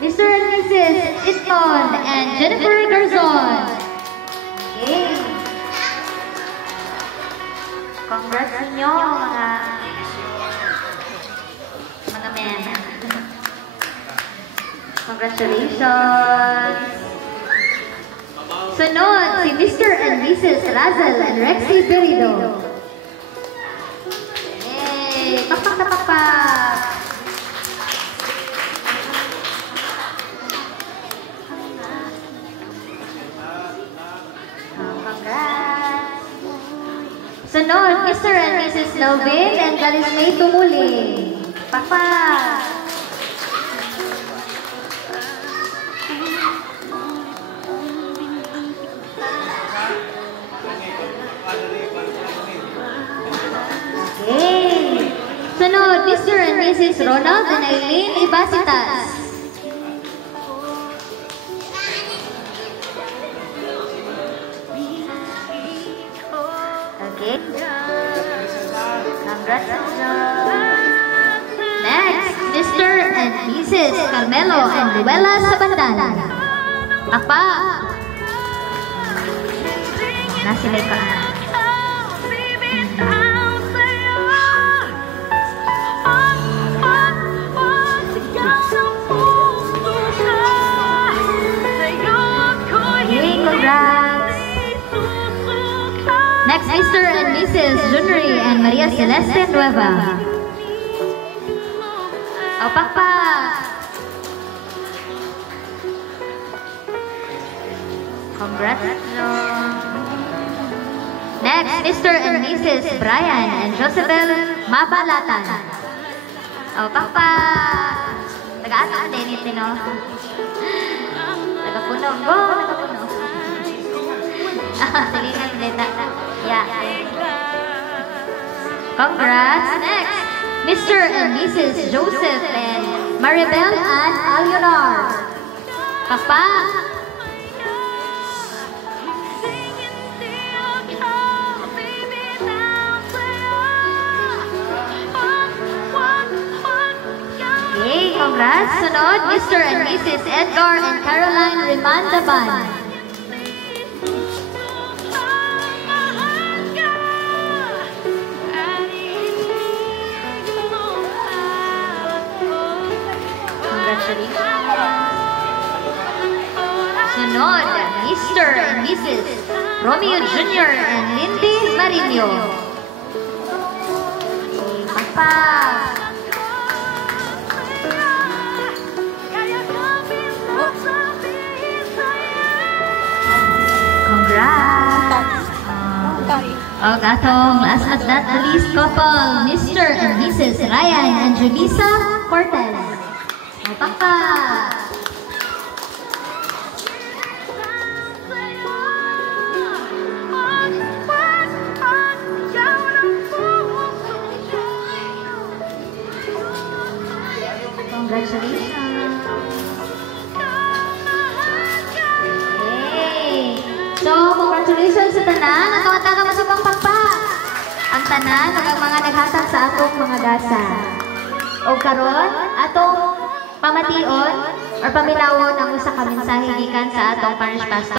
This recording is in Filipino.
Mr. and Mrs. Itton and Jennifer Garzon. Okay. Congrats ninyo mga men. Congratulations. Sunod, si Mr. and Mrs. Razel and Rexy Perido. Yay! Pakpak na pakpak! Congrats! Sunod, Mr. and Mrs. Melvin and Galismay Tumuli. Pakpak! Okay. Sunod, Mr. and Mrs. Ronald and Eileen Ibasitas. Okay. Congrats. Next, Mr. and Mrs. Carmelo and Luella Sabandan. Apa? Nasilay pa. Next, Mr. and Mrs. Junri and Maria Celeste Nueva. Oh, Papa! Congrats. Next, Mr. and Mrs. Brian and Josebel Mabalatan. Oh, Papa! Taga-asa din ito, no? Taga-puno. Go! Taga-puno. Talingan ulit. Yeah. Congrats. Next, Mr. and Mrs. Joseph and Maribel and Alionar. Papa. Okay, congrats. Sunod, Mr. and Mrs. Edgar and Caroline Rimandaban. Sunod, Mr. and Mrs. Romeo Jr. and Lindy Marino. Papa. Congrats. Atong last but not the least couple, Mr. and Mrs. Ryan and Julissa Cortez. Papa. Congratulations. Okay. So, congratulations sa tanan. Nakawataga mo si Pang Pakpak. Ang tanan, ang mga naghatag sa atong mga gasa. O karon, atong pamation or pamilawon ang usa ka mensahe gikan sa atong parish pastor.